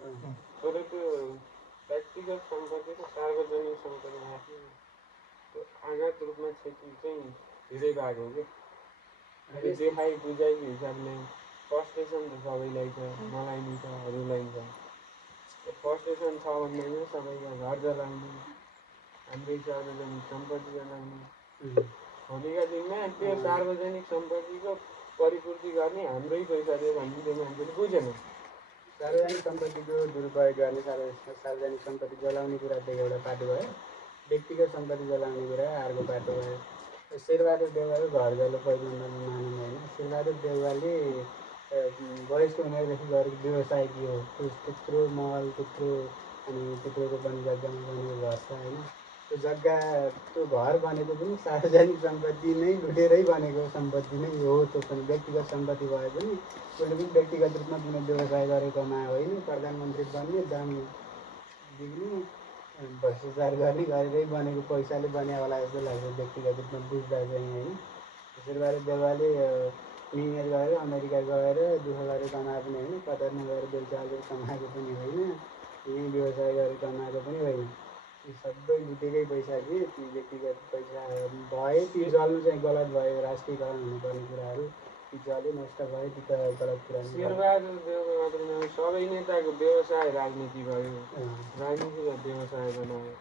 तर त्यो व्यक्तिगत सम्पत्तिको सार्वजनिक सम्पत्ति राख्ने आघात रूपमा क्षति चाहिँ धेरै भएको हो कि देखाइ बुझाइको हिसाबले फ्रस्ट्रेसन त सबैलाई छ, मलाई नि छ, अरूलाई नि छ। फ्रस्ट्रेसन छ भन्दैमा सबैका घर जलाउने, हाम्रै सार्वजनिक सम्पत्ति जलाउने, भोलिका दिनमा त्यो सार्वजनिक सम्पत्तिको परिपूर्ति गर्ने हाम्रै पैसा दियो भन्ने त्यो मान्छेले बुझेन। सार्वजनिक सम्पत्तिको दुरुपयोग गर्ने, सार्वजनिक सम्पत्ति जलाउने कुरा त एउटा पाटो भयो, व्यक्तिगत सम्पत्ति जलाउने कुरा अर्को पाटो भयो। शेरबहादुर देउवाको घर जलो पहिरोमा मानौँ होइन, शेरबहादुर देउवाले वयस्क उमेरदेखि गरेको व्यवसाय के हो, त्यत्रो महल, त्यत्रो अनि त्यत्रो पनि जग्गामा बनेको घर छ होइन। त्यो जग्गा, त्यो घर बनेको पनि सार्वजनिक सम्पत्ति नै लुटेरै बनेको सम्पत्ति नै हो। त्यो पनि व्यक्तिगत सम्पत्ति भए पनि उसले पनि व्यक्तिगत रूपमा कुनै व्यवसाय गरेको मा होइन। प्रधानमन्त्री बन्ने, दाम बिग्ने, भ्रष्टाचार गर्ने गरेरै बनेको पैसाले बन्या होला जस्तो लाग्छ व्यक्तिगत रूपमा बुझ्दा चाहिँ होइन। शेरबहादुर देउवाले मिहिनेत गरेर अमेरिका गएर दुःख गरेर कमाएको पनि होइन, कतरमा गएर बेलचालेर कमाएको पनि होइन, यहीँ व्यवसाय गरेर कमाएको पनि होइन। ती सबै लुटेकै पैसा कि ती व्यक्तिगत पैसा भए ती जल्नु चाहिँ गलत भयो, राष्ट्रियकरण हुनुपर्ने कुराहरू ती जले नष्ट भयो, ती त गलत कुरा। शेरबहादुर देउवा मात्र नभए सबै नेताको व्यवसाय राजनीति भयो, राजनीतिलाई व्यवसाय बनायो।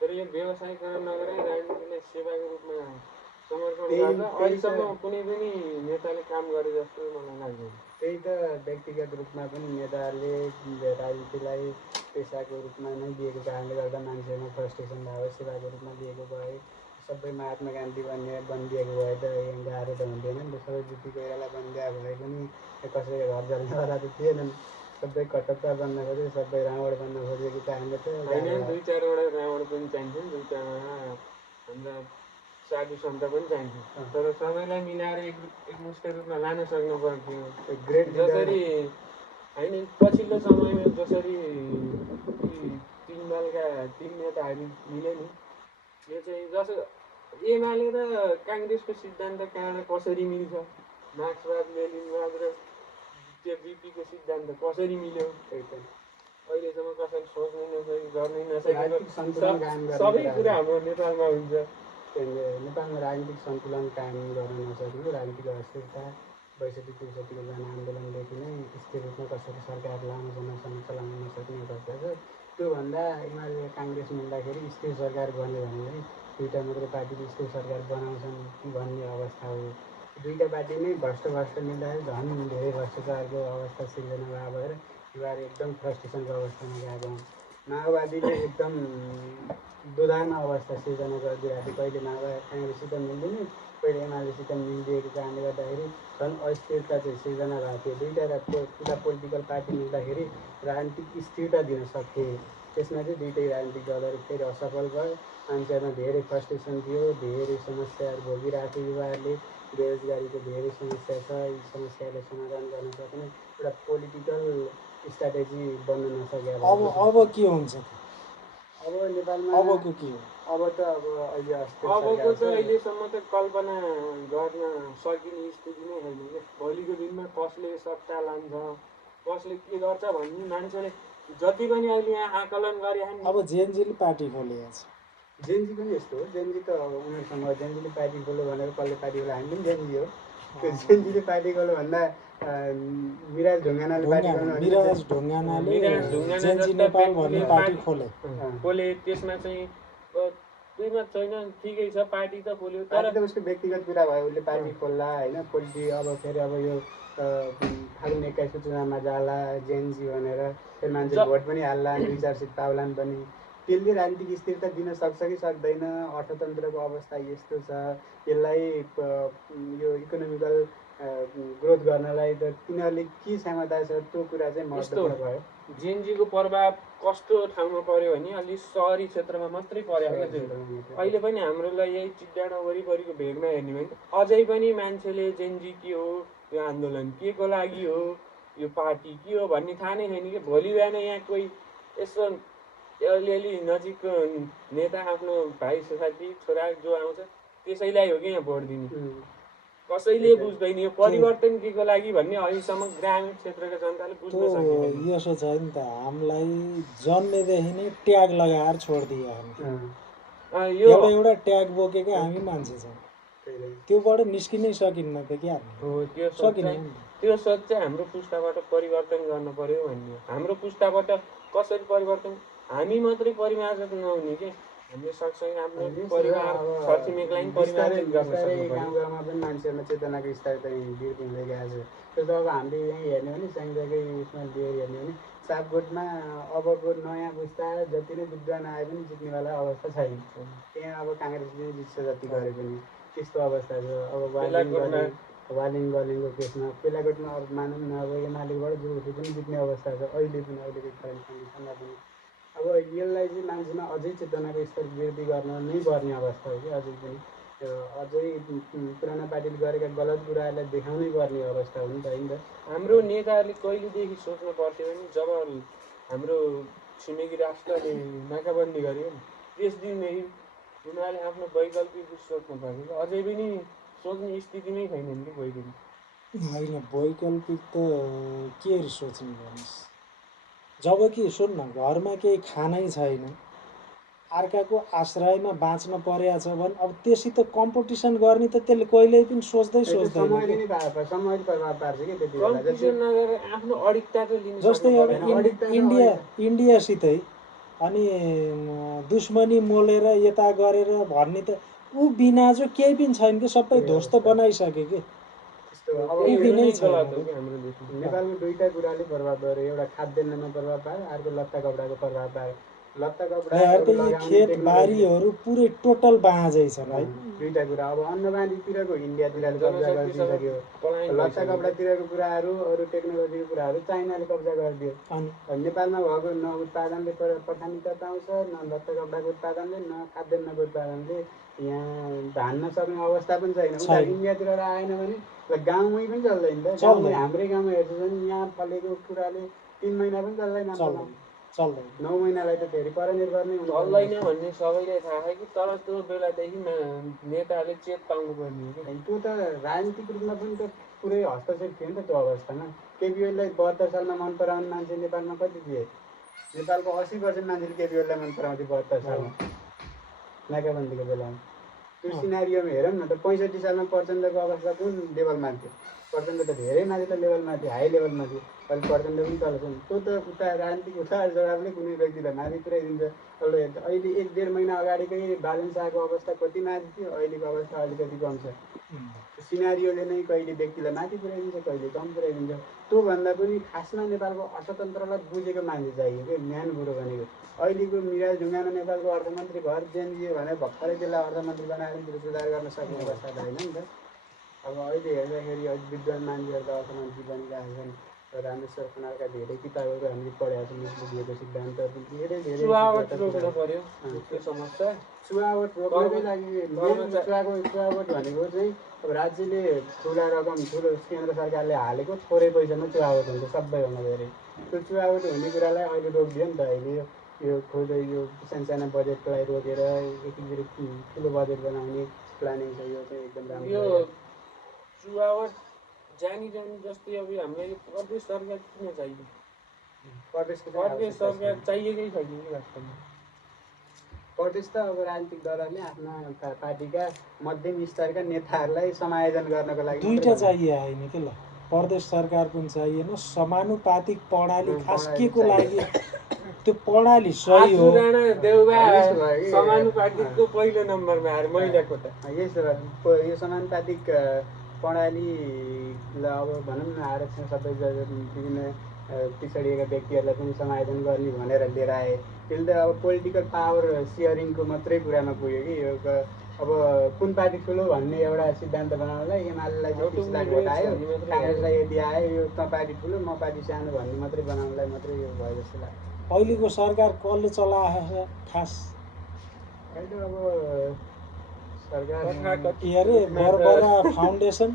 तर यो व्यवसायीकरण नगराइ राजनीतिलाई सेवाको रूपमा समर्पण गर्दा अहिलेसम्म कुनै पनि नेताले काम गरे जस्तो मलाई लाग्दैन। त्यही त व्यक्तिगत रूपमा पनि नेताहरूले राजनीतिलाई पेसाको रूपमा नै दिएको कारणले गर्दा मान्छेहरूमा फ्रस्ट्रेसन भयो, सेवाको रूपमा दिएको भए सबै महात्मा गान्धी बनिदिएको भए त गाह्रो त हुँदैन नि त। सबै बिपी कोइराला बनिदिया भए पनि कसैको घर जल्नेवाला त थिएनन्। सबै कटप्पा बन्न खोजे, सबै रावण बन्न खोजेको कारणले त होइन, 2-4वटा रावण पनि चाहिन्छन्, 2-4वटा हाम्रा साधु सन्त पनि चाहिन्छ। तर सबैलाई मिलाएर एकमुष्ट रूपमा लान सक्नु पर्थ्यो। ग्रेट जसरी होइन, पछिल्लो समयमा जसरी तीन दलका तीन नेताहरू मिले नि, यो चाहिँ जस एमाले र काङ्ग्रेसको सिद्धान्त कहाँबाट कसरी मिल्छ, मार्क्सवाद लेनिनवाद र त्यो बिपीको सिद्धान्त कसरी मिल्यो, अहिलेसम्म कसैले सोच्नै नसकेको, गर्नै नसकेको सबै कुरा हाम्रो नेपालमा हुन्छ। नेपालमा राजनीतिक सन्तुलन कायम गर्न नसक्नु, राजनीतिक अस्थिरता 62-63को जनआन्दोलनदेखि नै स्थिर रूपमा कसरी सरकार लामो समयसम्म चलाउन नसक्ने अवस्था छ। त्योभन्दा एमाले काङ्ग्रेस मिल्दाखेरि स्थिर सरकार बन्यो भने चाहिँ दुईवटा मात्रै पार्टीले स्थिर सरकार बनाउँछन् भन्ने अवस्था हो। दुईवटा पार्टी नै भ्रष्ट मिल्दाखेरि झन् धेरै भ्रष्टाचारको अवस्था सिर्जना भए भएर युवाहरू एकदम फ्रस्ट्रेसनको अवस्थामा गएको हुन्छ। माओवादीले एकदम दोधारमा अवस्था सिर्जना गरिदिएको थियो। कहिले माओवादी काङ्ग्रेससित मिल्दैन, कहिले एमालेसित मिलिदिएको कारणले गर्दाखेरि झन् अस्थिरता चाहिँ सिर्जना भएको थियो। दुईवटा पोलिटिकल पार्टी मिल्दाखेरि राजनीतिक स्थिरता दिन सक्थे। त्यसमा चाहिँ दुईटै राजनीतिक दलहरू फेरि असफल भयो। मान्छेहरूमा धेरै फ्रस्ट्रेसन थियो, धेरै समस्याहरू भोगिरहेको थियो। युवाहरूले बेरोजगारीको धेरै समस्या छ, यी समस्यालाई समाधान गर्न सक्ने एउटा पोलिटिकल स्ट्राटेजी बन्न नसकेको। अब के हुन्छ? अब नेपालमा अबको के हो? अब त अहिले अबको त अहिलेसम्म त कल्पना गर्न सकिने स्थिति नै छैन क्या। भोलिको दिनमा कसले सत्ता लान्छ, कसले के गर्छ भन्ने मान्छेले जति पनि अहिले यहाँ आकलन गरे। अब जेएनजीले पार्टी खोलेको छ। जेएनजी पनि यस्तो हो, जेएनजी त उनीहरूसँग जेएनजीले पार्टी खोल्यो भनेर कसले पार्टी खोल्यो, हामी पनि जेएनजी हो। त्यो जेएनजीले पार्टी खोल्यो भन्दा मिराज ढुङ्गानाले पार्टी खोल्नु, मिराज ढुङ्गानाले जेएनजी नेपाल भन्ने पार्टी खोले। त्यसमा चाहिँ दुई मत छैन, ठिकै छ, पार्टी त खोल्यो तर उसको व्यक्तिगत कुरा भयो। उसले पार्टी खोल्ला होइन, अब फेरि अब यो फागुन 21को चुनावमा जाला जेएनजी भनेर फेरि मान्छे भोट पनि हाल्ला, 2-4 सिट पाउलान् पनि। त्यसले राजनीतिक स्थिरता दिन सक्छ कि सक्दैन? अर्थतन्त्रको अवस्था यस्तो छ, यसलाई यो इकोनोमिकल ग्रोथ गर्नलाई त तिनीहरूले के क्षमता छ, त्यो कुरा चाहिँ महत्त्वपूर्ण भयो। जेएनजीको प्रभाव कस्तो ठाउँमा पर्यो भने अलि सहरी क्षेत्रमा मात्रै पर्यो क्या। अहिले पनि हाम्रोलाई यही चितडाँडा वरिपरिको भेगमा हेर्ने भने अझै पनि मान्छेले जेएनजी के हो, यो आन्दोलन के को लागि हो, यो पार्टी के हो भन्ने थाहा नै छैन कि। भोलि बिहान यहाँ कोही यसो अलिअलि नजिकको नेता आफ्नो भाइ साथी छोरा जो आउँछ त्यसैलाई हो कि यहाँ भोट दिने। कसैले बुझ्दैन यो परिवर्तन केको लागि भन्ने अहिलेसम्म ग्रामीण क्षेत्रका जनताले बुझ्न त्यो सकेन। यसो छ नि त, हामीलाई जन्मेदेखि नै ट्याग लगाएर छोडिदियो हामी। यो एउटा ट्याग बोकेको हामी मान्छे छौँ, त्योबाट निस्किनै सकिन्न त क्या हो त्यो सोच चाहिँ हाम्रो पुस्ताबाट परिवर्तन गर्न पर्यो भन्ने। हाम्रो पुस्ताबाट कसरी परिवर्तन, हामी मात्रै परिमार्जन नहुने के, हामीले सँगसँगै आफ्नो परिवार छरछिमेकलाई पनि परिमार्जन गर्न सक्नुपर्यो। गाउँ गाउँमा पनि मान्छेहरूमा चेतनाको स्तर चाहिँ बिर्सिँदै गएको छ। त्यो त अब हामीले यहीँ हेर्ने हो भने साङ्जाकै उसमा लिएर हेर्ने हो भने सापकोटमा अबको नयाँ पुस्ता जति नै विद्वान आए पनि जित्नेवाला अवस्था छैन। त्यहाँ अब काङ्ग्रेसले जित्छ जति गरे पनि त्यस्तो अवस्था छ। अब वालिङ गलिङको केसमा बेलाकोटमा अब मानौँ न, अब एमालेबाट जो पनि जित्ने अवस्था छ अहिलेको करेन्ट कन्डिसनमा पनि। अब यसलाई चाहिँ मान्छेमा अझै चेतनाको स्तर वृद्धि गर्न नै पर्ने अवस्था हो कि अझै पनि अझै पुराना पार्टीले गरेका गलत कुराहरूलाई देखाउनै पर्ने अवस्था हो नि त, होइन त। हाम्रो नेताहरूले कहिलेदेखि सोच्नु पर्थ्यो भने जब हाम्रो छिमेकी राष्ट्रले नाकाबन्दी गर्यो नि त्यस दिनदेखि उनीहरूले आफ्नो वैकल्पिक सोच्नु पर्थ्यो। अझै पनि सोच्ने स्थितिमै छैनन् कि कोही पनि। होइन, वैकल्पिक त के सोच्नु भन्नुहोस्। जब कि सुन्न, घरमा केही खानै छैन, अर्काको आश्रयमा बाँच्न परेको छ भने अब त्योसित कम्पिटिसन गर्ने त त्यसले कहिल्यै पनि सोच्दैन। कम्पिटिसन नगरेर आफ्नो अडिकता त लिनु जस्तै अब इन्डियासितै अनि दुश्मनी मोलेर यता गरेर भन्ने त ऊ बिना चाहिँ केही पनि छैन कि, सबै ध्वस्त बनाइसके कि। नेपालको दुईटा कुराले प्रभाव गर्यो, एउटा खाद्यान्नमा प्रभाव पायो, अर्को लत्ता कपडाको प्रभाव पायो। लत्ता कपडा खेत बारीहरू पुरै टोटल बाँझै छन् है। दुईटा कुरा अब अन्नबालीतिरको इन्डियातिर कब्जा गरिदिइसक्यो, लत्ता कपडातिरको कुराहरू अरू टेक्नोलोजीको कुराहरू चाइनाले कब्जा गरिदियो। नेपालमा भएको न उत्पादनले प्राथमिकता पाउँछ, न लत्ता कपडाको उत्पादनले, न खाद्यान्नको उत्पादनले यहाँ धान्न सक्ने अवस्था पनि छैन। उता इन्डियातिर आएन भने गाउँमै पनि चल्दैन त। हाम्रै गाउँमा हेर्छु भने यहाँ फलेको कुराले 3 महिना पनि चल्दैन, 9 महिनालाई त फेरि परनिर्भर नै चल्दैन भन्ने सबैलाई थाहा छ कि, तर त्यो बेलादेखि नेताहरूले चेत पाउनु पर्ने हो कि। त्यो त राजनीतिक रूपमा पनि त पुरै हस्तक्षेप थियो नि त त्यो अवस्थामा। केपी ओलीलाई 72 सालमा मन पराउने मान्छे नेपालमा कति थिए? नेपालको 80% मान्छेले केपी ओलीलाई मन पराउँथे 72 सालमा नाकाबन्दीको बेलामा। त्यो सिनारियोमा हेरौँ न त, 65 सालमा प्रचण्डको अवस्था कुन लेभलमा थियो? प्रचण्ड त धेरै माथिल्लो लेभलमा थियो, हाई लेभलमा थियो। अहिले प्रचण्ड पनि चल्छन्। त्यो त उता राजनीतिक उतार चढावले कुनै व्यक्तिलाई माथि पुऱ्याइदिन्छ। अहिले 1-1.5 महिना अगाडिकै बालन शाहको अवस्था कति माथि थियो, अहिलेको अवस्था अलिकति कम छ। सिनारियोले नै कहिले व्यक्तिलाई माथि पुऱ्याइदिन्छ, कहिले कम पुऱ्याइदिन्छ। त्योभन्दा पनि खासमा नेपालको अर्थतन्त्रलाई बुझेको मान्छे चाहियो कि, म्यान कुरो भनेको। अहिलेको मिराज ढुङ्गाना नेपालको अर्थमन्त्री भएर जेएनजी भने भर्खरै त्यसलाई अर्थमन्त्री बनाएर त्यो सुधार गर्न सक्ने अवस्था त होइन नि त। अब अहिले हेर्दाखेरि अहिले विद्वान मान्छेहरू त अर्थमन्त्री बनिरहेका छन्। रामेश्वर खनालका धेरै किताबहरू हामीले पढेका छौँ, उसले दिएको सिद्धान्त धेरै चुहावट रोक्नु पर्यो त्यो समस्या। चुहावट रोक्नकै लागि चुहावट भनेको चाहिँ अब राज्यले ठुला रकम ठुलो केन्द्र सरकारले हालेको थोरै पैसामा चुहावट हुन्छ सबैभन्दा धेरै। त्यो चुहावट हुने कुरालाई अहिले रोकिदियो नि त। अहिले यो खुदै यो सानसाना बजेटलाई रोकेर एकीकृत ठुलो बजेट बनाउने प्लानिङ छ, यो चाहिँ एकदम राम्रो। यो चुहावट जानी जस्तै अब हामीलाई यो प्रदेश सरकार किन चाहियो? प्रदेश सरकार चाहिएकै छैन कि वास्तवमा। प्रदेश त अब राजनीतिक दलहरूले आफ्ना पार्टीका मध्यम स्तरका नेताहरूलाई समायोजन गर्नको लागि दुईटा चाहिए होइन कि। ल, प्रदेश सरकार पनि चाहिएन, समानुपातिक प्रणाली खास के को लागि? त्यो प्रणाली सही हो। देउबा समानुपातिकको पहिलो नम्बरमा आएर महिला कोटा। यो समानुपातिक प्रणालीलाई अब भनौँ न आरक्षण सबै विभिन्न पिछडिएका व्यक्तिहरूलाई पनि समायोजन गर्ने भनेर लिएर आए। त्यसले त अब पोलिटिकल पावर सेयरिङको मात्रै कुरामा पुग्यो कि। यो अब कुन पार्टी ठुलो भन्ने एउटा सिद्धान्त बनाउनलाई एमालेलाई 30 लाख भोट आयो, काङ्ग्रेसलाई यति आयो, यो त पार्टी ठुलो म पार्टी सानो भन्ने मात्रै बनाउनलाई मात्रै यो भयो जस्तो लाग्छ। अहिलेको सरकार कसले चलाएको खास? अहिले अब सरकार के अरे बरबरा फाउन्डेसन,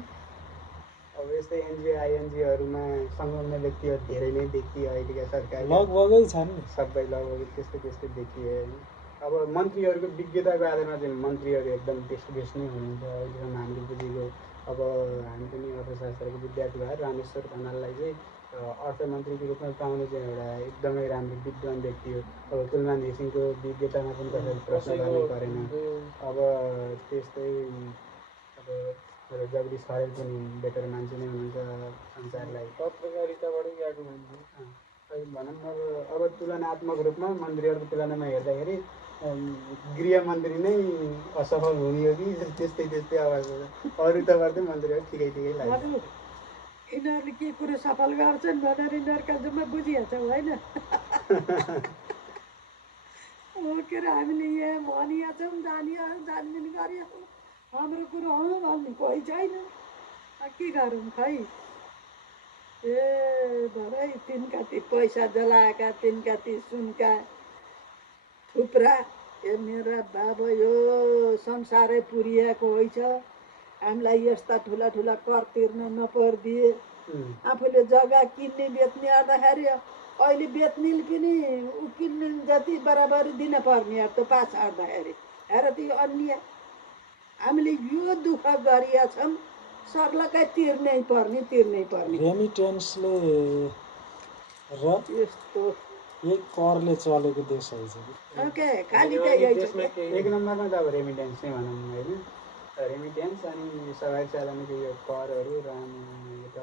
अब यस्तै एनजिओ आइएनजिओहरूमा संलग्न व्यक्तिहरू धेरै नै देखिए अहिलेका सरकार लगभगै छन् नि, सबै लगभग त्यस्तै देखिए। अब मन्त्रीहरूको विज्ञताको आधारमा चाहिँ मन्त्रीहरू एकदम बेस्ट नै हुनुहुन्छ अहिलेसम्म हामीले बुझेको। अब हामी पनि अर्थशास्त्रको विद्यार्थी भएर रामेश्वर खनाललाई चाहिँ अर्थमन्त्रीको रूपमा पाउने चाहिँ एउटा एकदमै राम्रो विद्वान व्यक्ति हो। अब कुलमान घिसिङको विज्ञतामा पनि कसैले प्रश्न गर्नु परेन। अब त्यस्तै अब जगदीश खरेल पनि बेटर मान्छे नै हुनुहुन्छ संसारलाई पत्रकारिताबाटै गएको मान्छे। भनौँ अब तुलनात्मक रूपमा मन्त्रीहरूको तुलनामा हेर्दाखेरि गृहमन्त्री नै असफल हुने हो कि त्यस्तै त्यस्तै आवाज हो। अरू त गर्दै मन्त्रीहरू ठिकै ठिकै लाग्छ। यिनीहरूले के कुरो सफल गर्छन् भनेर यिनीहरूका जम्मै बुझिहाल्छ होइन। के अरे हामीले यहाँ भनिया छौँ जानिने गरिया छौँ हाम्रो कुरो हो भन्ने कोही छैन। के गरौँ खै। ए भरै तिनका ती पैसा जलाएका तिनका ती सुनका थुप्रा। ए मेरा बाबा यो संसारै पुरिएको होइन। हामीलाई यस्ता ठुला ठुला कर तिर्न नपर्दिए आफूले जग्गा किन्ने बेच्ने आउँदाखेरि अहिले बेच्नेले पनि ऊ किन्ने जति बराबरी दिन पर्ने त पास आउँदाखेरि हेर त्यो अन्य हामीले यो दुःख गरिया छौँ सर्लकै तिर्नै पर्ने। रेमिटेन्सले र यस्तो एक करले चलेको देश रहेछ कि ओके खालि त यही छ। एक नम्बरमा त अब रेमिटेन्स नै भनौँ होइन। रेमिटेन्स अनि सवारी चालनको यो करहरू र यो त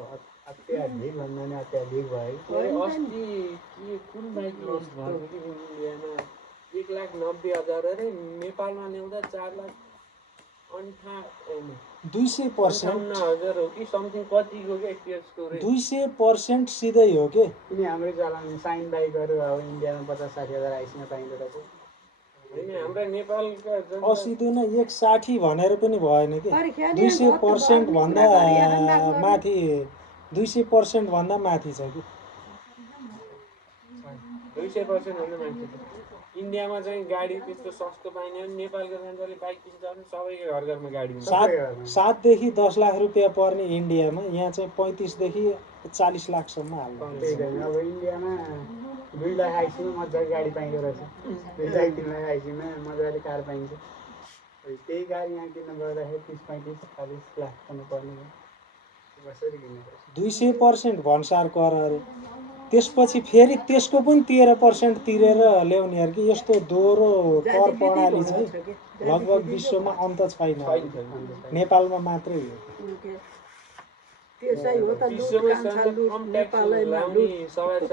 अत्याधिक भन्दा नि अत्याधिक भयो। अस्ति के कुन बाइक लस्ट भएको कि इन्डियामा 1,90,000 अरे नेपालमा ल्याउँदा 4,58,000 हो कि समथिङ कतिको के त्यसको रेट 200% सिधै हो के। किन हाम्रै चलाउने साइन बाइकहरू अब इन्डियामा 50-60,000 आइसीमा पाइँदो रहेछ। होइन हाम्रो नेपालका असी दुना 160 भनेर पनि भएन कि 200% भन्दा माथि 200% भन्दा माथि छ कि 200% भन्दा माथि। इन्डियामा चाहिँ गाडी त्यस्तो सस्तो पाइने हो। नेपालको मान्छेले बाइक किन्छ भने सबैको घर घरमा गाडी हुन्छ। 7 देखि 10 लाख रुपियाँ पर्ने इन्डियामा यहाँ चाहिँ 35 देखि 40 लाखसम्म हाल्नु। अब इन्डियामा 2 लाख आइसीमा मजाले गाडी पाइँदो रहेछ। 2 लाख 3 लाख आइसीमा मजाले कार पाइन्छ। त्यही गाडी यहाँ किन्न गर्दाखेरि 30-35-40 लाखसम्म पर्ने हो। कसरी किन्नु पर्छ। 200% भन्सार कर अरे त्यसपछि फेरि त्यसको पनि 13% तिरेर ल्याउने अरे कि यस्तो दोहोरो कर प्रणाली चाहिँ लगभग विश्वमा अन्त छैन। नेपालमा मात्रै हो। त्यसै हो त लुट कान्छ लुट नेपालैमा लुट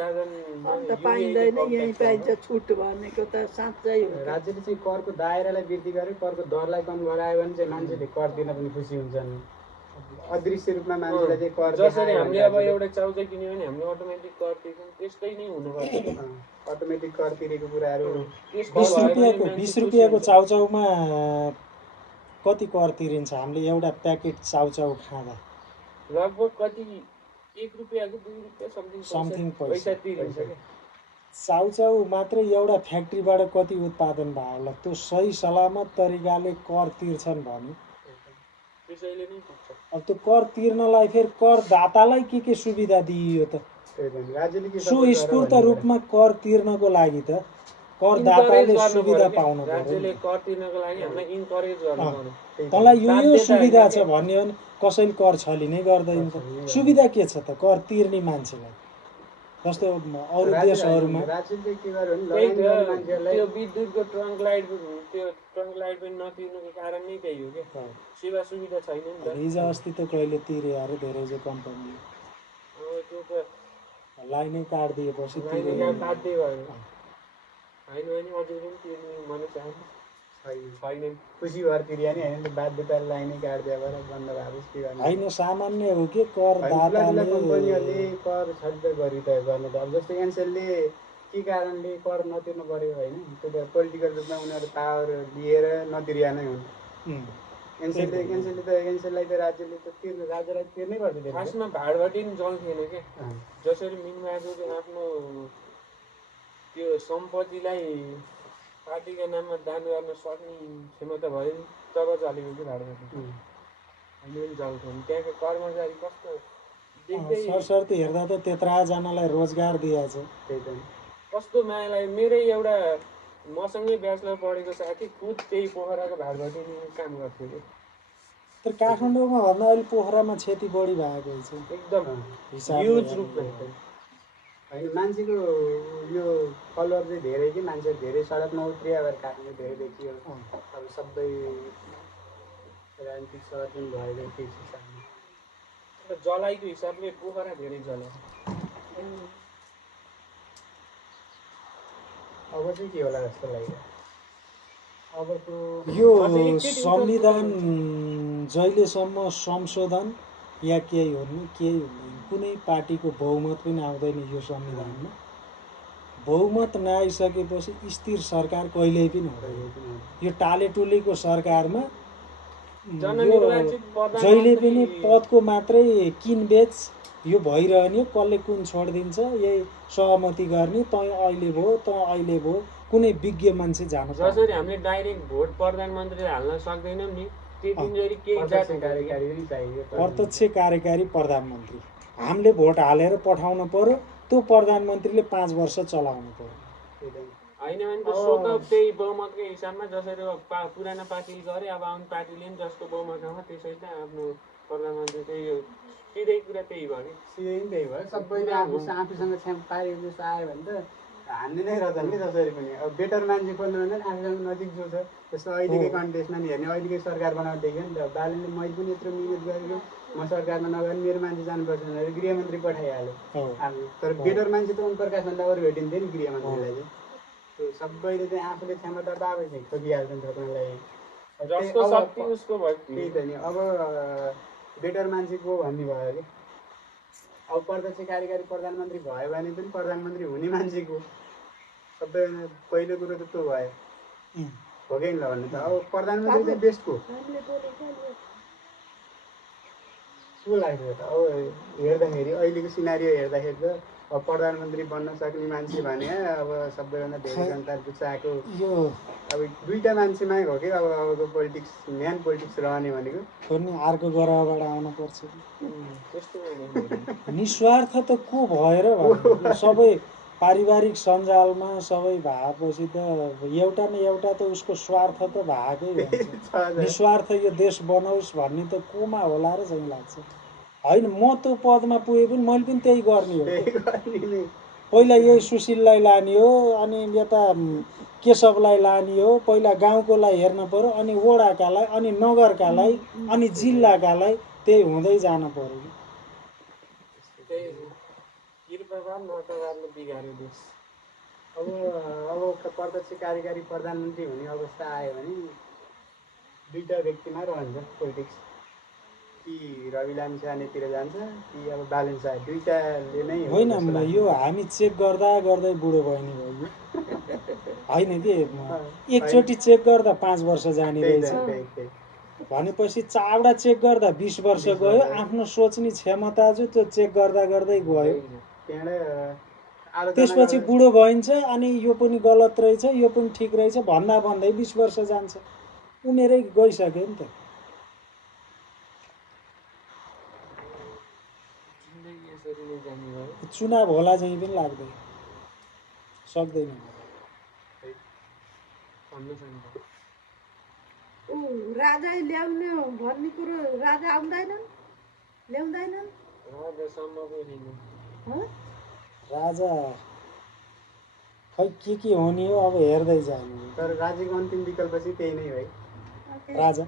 अन्त पाइँदैन यहीँ पाइन्छ छुट भनेको त साँच्चै हो। राज्यले चाहिँ करको दायरालाई वृद्धि गर्यो करको दरलाई कम गरायो भने चाहिँ मान्छेले कर दिन पनि खुसी हुन्छन्। अदृश्य रूपमा मान्छेलाई चाहिँ कर जसरी हामीले अब एउटा चाउचा किन्यो भने हामीले अटोमेटिक कर तिर्छौँ त्यस्तै नै हुनुपर्छ। अटोमेटिक कर तिरेको कुराहरू 20 रुपियाँको चाउचाउमा कति कर तिरिन्छ हामीले एउटा प्याकेट चाउचाउ खाँदा लगभग कति 1 रुपियाँको 2 रुपियाँ समथिङ पैसा तिरिन्छ क्या। चाउचाउ मात्रै एउटा फ्याक्ट्रीबाट कति उत्पादन भयो होला त्यो सही सलामत तरिकाले कर तिर्छन् भने त्यसैले नै पुग्छ। अब त्यो कर तिर्नलाई फेरि करदातालाई के सुविधा दिइयो त। सुस्फूर्त रूपमा कर तिर्नको लागि त करदाताले सुविधा पाउनु पर्यो। राज्यले कर तिर्नको लागि हामीलाई इन्करेज गर्नु पर्यो। तँलाई यो सुविधा छ भन्यो भने कसैले कर छलिनै गर्दैन त। सुविधा के छ त कर तिर्ने मान्छेलाई। जस्तो अरू देशहरूमा त्यो विद्युतको ट्रङ्क लाइट पनि नतिर्नुको कारण नै त्यही हो क्या। सेवा सुविधा छैन नि त। हिजो अस्ति त कहिले तिरे अरे धेरैजसो कम्पनीले त्यो त लाइनै काटिदिएपछि काट्दै भयो होइन भने अझै पनि तिर्ने मनुष्य छैन। खुसी भएर तिरिया नि होइन बाध्यता लाइनै काटिदियो भएर बन्द भएपछि के गर्ने। होइन सामान्य हो कि करदाताले कम्पनीहरूले कर छरित गरिरहेको गर्ने त अब जस्तो एनसेलले के कारणले कर नतिर्नु पर्यो होइन त्यो त पोलिटिकल रूपमा उनीहरू पावर लिएर नतिरिया नै हुन्। एनसेललाई त राज्यले त राज्यलाई तिर्नै पर्दैन। खासमा भाडबाटै नि जल्थेन क्या। जसरी मिनबहादुरले आफ्नो त्यो सम्पत्तिलाई पार्टीको नाममा दान गर्न सक्ने क्षमता भयो नि तब चलेको कि भाडबाटी। अहिले पनि चल्थेन। त्यहाँको कर्मचारी कस्तो सरसर्ती हेर्दा त 13जनालाई रोजगार दिएछ। त्यही त कस्तो माया लाग्यो। मेरै एउटा मसँगै ब्याचलर पढेको साथी खुद त्यही पोखराको भाडबाटी काम गर्थ्यो कि तर काठमाडौँमा भन्दा अहिले पोखरामा क्षति बढी भएको रहेछ एकदम हिसाबले ह्युज हेर्नु रूपमा हो। होइन मान्छेको यो कलर चाहिँ धेरै कि मान्छेहरू धेरै सडकमा उत्रिया भएर काठमाडौँ धेरै देखियो अब सबै राजनीतिक सहर पनि भएको त्यस हिसाबले तर जलाइको हिसाबले पोखरा धेरै जल्यो। अब चाहिँ के होला जस्तो लाग्यो अबको यो एकचोटि संविधान जहिलेसम्म संशोधन या केही हुनु केही हुँदैन, कुनै पार्टीको बहुमत पनि आउँदैन यो संविधानमा। बहुमत नआइसकेपछि स्थिर सरकार कहिल्यै पनि हुँदैन। यो टालेटुलीको सरकारमा जननिर्वाचित जहिले पनि प्रधानमन्त्री पदको मात्रै किनबेच यो भइरहने, कसले कुन छोडिदिन्छ यही सहमति गर्ने, तँ अहिले भयो तँ अहिले भयो, कुनै विज्ञ मान्छे जान जसरी हामीले डाइरेक्ट भोट प्रधानमन्त्रीले हाल्न सक्दैनौँ नि त्यति जरी केही प्रत्यक्ष जात कार्यकारी पनि चाहियो प्रत्यक्ष कार्यकारी प्रधानमन्त्री हामीले भोट हालेर पठाउनु पर्यो, त्यो प्रधानमन्त्रीले 5 वर्ष चलाउनु पर्यो। होइन भने त स्वत त्यही बहुमतकै हिसाबमा जसरी पुरानो पार्टीले गरे अब आउने पार्टीले पनि जसको बहुमत आउँछ त्यसरी त आफ्नो प्रधानमन्त्री त्यही सिधै कुरा त्यही भयो कि सिधै पनि त्यही भयो सबैले आफूसँग छ्याम पारेको जस्तो आयो भने त हान्ने नै रहेछन् कि जसरी पनि अब बेटर मान्छे खोज्नु भने आफूसँग नजिक जो छ जस्तो अहिलेकै कन्टेस्टमा नि हेर्ने अहिलेकै सरकार बनाएको देख्यो नि त बालनले मैले पनि यत्रो मिहिनेत गरेको म सरकारमा नगएर मेरो मान्छे जानुपर्छ भनेर गृहमन्त्री पठाइहाल्यो तर बेटर मान्छे त ओम प्रकाशभन्दा अरू भेटिन्थ्यो नि गृहमन्त्रीलाई चाहिँ त्यो सबैले चाहिँ आफूले क्षमता पाए चाहिँ खोजिहाल्छन् थप्नलाई जसको शक्ति उसको भयो त्यही त नि अब बेटर मान्छे को भन्ने भयो कि अब प्रत्यक्ष कार्यकारी प्रधानमन्त्री भयो भने पनि प्रधानमन्त्री हुने मान्छेको सबैभन्दा पहिलो कुरो त त्यो भयो हो कि ल भन्नु त अब प्रधानमन्त्री चाहिँ बेस्टको के लाग्छ त अब हेर्दाखेरि अहिलेको सिनारियो हेर्दाखेरि त अब प्रधानमन्त्री बन्न सक्ने मान्छे भने अब सबैभन्दा धेरै जनताले चाहेको यो अब दुईवटा मान्छेमै हो कि अब अबको पोलिटिक्स मेन पोलिटिक्स रहने भनेको पनि अर्को ग्रहबाट आउनुपर्छ। त्यस्तो निस्वार्थ त को भएर भन्नु, सबै पारिवारिक सञ्जालमा सबै भएपछि त एउटा न एउटा त उसको स्वार्थ त भएकै हुन्छ। निस्वार्थ यो देश बनाओस् भन्ने त कोमा होला र चाहिँ लाग्छ। होइन म त्यो पदमा पुगे पनि मैले पनि त्यही गर्ने हो। पहिला यही सुशीललाई लाने हो, अनि यता केशवलाई लाने हो, पहिला गाउँकोलाई हेर्न पर्यो, अनि वडाकालाई, अनि नगरकालाई, अनि जिल्लाकालाई, त्यही हुँदै जान पर्यो। अब प्रत्यक्ष कार्यकारी प्रधानमन्त्री हुने अवस्था आयो भने दुईवटा व्यक्तिमा रहन्छ पोलिटिक्स कि रवि लामिछानेतिर जान्छ कि अब बालन शाह दुईवटाले नै होइन यो हामी चेक गर्दा गर्दै बुढो बहिनी भयो होइन कि एकचोटि चेक गर्दा 5 वर्ष जाने रहेछ भनेपछि चावडा चेक गर्दा 20 वर्ष गयो, आफ्नो सोच्ने क्षमता चाहिँ त्यो चेक गर्दा गर्दै गयो। त्यसपछि बुढो भइन्छ, अनि यो पनि गलत रहेछ यो पनि ठिक रहेछ भन्दा भन्दै 20 वर्ष जान्छ, उमेरै गइसक्यो नि त। चुनाव होला चाहिँ पनि लाग्दैन, सक्दैन। राजा ल्याउने भन्ने कुरो राजा आउँदैनन् ल्याउँदैनन् राजा खै के हुने हो अब हेर्दै जानु। तर राज्यको अन्तिम विकल्प चाहिँ त्यही नै है राजा।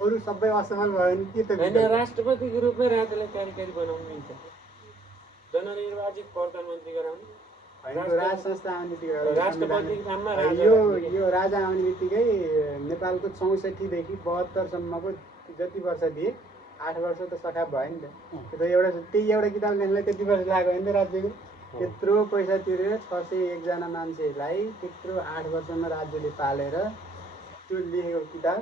अरू सबै असफल भयो भने के त होइन राष्ट्रपतिको रूपमै राजालाई कार्यकारी बनाउनु मिल्छ, जननिर्वाचित प्रधानमन्त्री गराउनु राज संस्था आउने राष्ट्रपति यो राजा आउने बित्तिकै नेपालको 64 देखि 72 सम्मको जति वर्ष दिए 8 वर्ष त सखाप भयो नि त। त्यो एउटा त्यही एउटा किताब लेख्नलाई त्यति वर्ष लाग्यो नि त राज्यको त्यत्रो पैसा तिरेर 601 जना मान्छेलाई त्यत्रो 8 वर्षमा राज्यले पालेर त्यो लेखेको किताब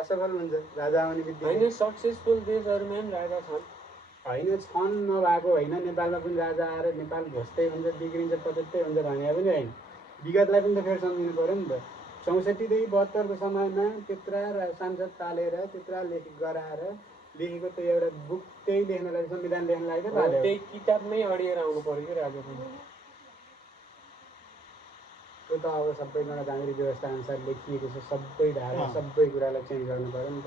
असफल हुन्छ राजा आउने बित्तिकै। होइन सक्सेसफुल देशहरूमा पनि राजा छन्, होइन छन् नभएको होइन, नेपालमा पनि राजा आएर नेपाल ध्वस्तै हुन्छ बिग्रिन्छ पचत्तै हुन्छ भने पनि होइन, विगतलाई पनि त फेरि सम्झिनु पऱ्यो नि त। 64 देखि 72 को समयमा त्यत्रा सांसद पालेर त्यत्रा गराएर लेखेको त्यो एउटा बुक त्यही लेख्नलाई संविधान लेख्नलाई त पाल्यो, त्यही किताबमै अडिएर आउनु पर्यो कि राजा पनि। त्यो त अब सबै गणतान्त्रिक व्यवस्था अनुसार लेखिएको छ, सबै धारा सबै कुरालाई चेन्ज गर्नु पऱ्यो नि त।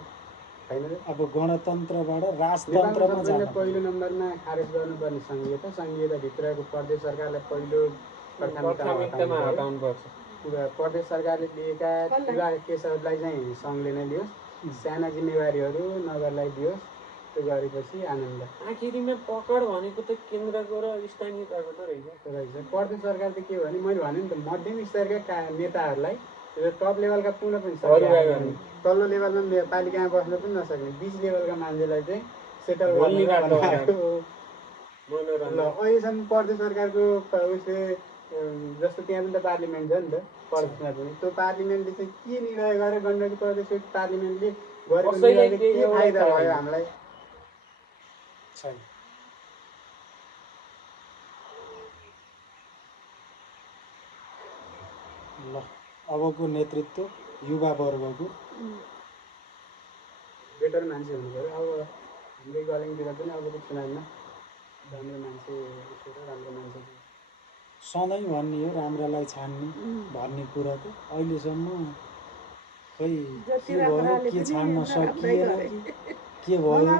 होइन र? अब गणतन्त्रबाट नेपालमा राजतन्त्रमा सबैभन्दा जानु पहिलो नम्बरमा खारेज गर्नुपर्ने सङ्घीयताभित्रको प्रदेश सरकारलाई पहिलो प्राथमिकतामा हटाउनु पर्छ। प्रदेश सरकारले लिएका ठुला केसहरूलाई चाहिँ सङ्घले नै लियोस्, साना जिम्मेवारीहरू नगरलाई दियोस्। त्यो गरेपछि आनन्द आखिरीमा पकड भनेको त केन्द्रको र स्थानीय तहको त रहेछ। रहेछ। प्रदेश सरकार त के हो भने मैले भने नि त मध्यम स्तरका नेताहरूलाई टप लेभलका पुग्न पनि सक्दैन, तल्लो लेभलमा पालिकामा बस्न पनि नसक्ने बिच लेभलका मान्छेलाई चाहिँ सेटल बोल्ने बाटो बनाएको। मनोरञ्जन। ल अहिलेसम्म प्रदेश सरकारको उसले जस्तो त्यहाँ पनि त पार्लिमेन्ट छ नि त प्रदेशमा पनि, त्यो पार्लिमेन्टले चाहिँ के निर्णय गरेर गण्डकी प्रदेशको पार्लिमेन्टले गरेको निर्णयले के फाइदा भयो हामीलाई? छैन। ल अबको नेतृत्व युवा वर्गको बेटर मान्छे हुनु पऱ्यो। अब हाम्रै गलिङतिर पनि अबको चुनावमा राम्रो मान्छे उठेर राम्रो मान्छे सधैँ भन्ने हो राम्रालाई छान्ने भन्ने कुरा त अहिलेसम्म खै के भयो, के छान्न सकिएन कि के भयो